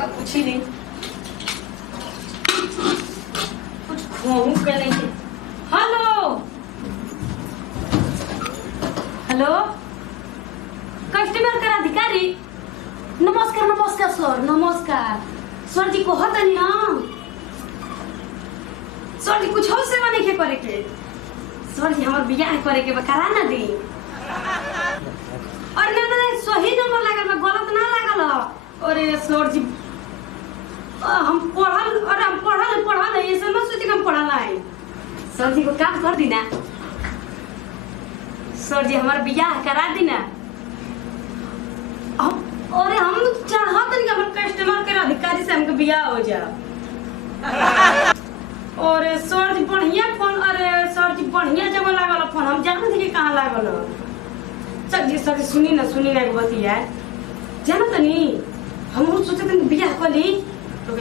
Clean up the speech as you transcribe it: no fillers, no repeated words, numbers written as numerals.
कुछ ही नहीं, कुछ खोहू के नहीं। हेलो हेलो, कस्टमर कर अधिकारी। नमस्कार नमस्कार सर, नमस्कार सर जी। कहत नहीं ना सर जी, कुछ और सेवा नहीं करे के सर जी। हमार बियाह करे के करा ना दी। और ना सही नंबर लागल बा, गलत ना लागल। अरे सर जी, हम पढ़ल है, ऐसे मत सोची कि हम पढ़ल है। सर जी को काम कर दी ना सर जी, हमारा बियाह करा दी ना। अरे हम चाहत नहीं कि हमारे कस्टमर के अधिकारी से हमके बियाह हो जाए। और सर जी बढ़िया फोन, अरे सर जी बढ़िया जगह लागल फोन, हम जानते थे कि कहाँ लागल। सर जी सुनी ना एक बात है, जानो तनी हम सोचते बियाह कर ली तो